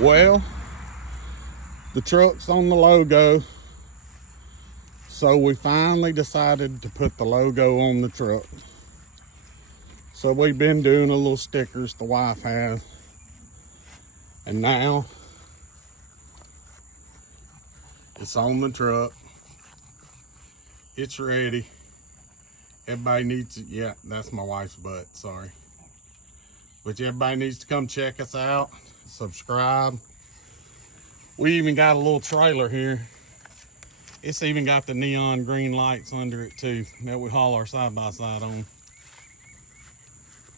Well, the truck's on the logo, so we finally decided to put the logo on the truck. So we've been doing a little stickers the wife has, and now it's on the truck. It's ready. Everybody needs to, yeah, that's my wife's butt, sorry. But everybody needs to come check us out, subscribe. We even got a little trailer here. It's even got the neon green lights under it too that we haul our side by side on.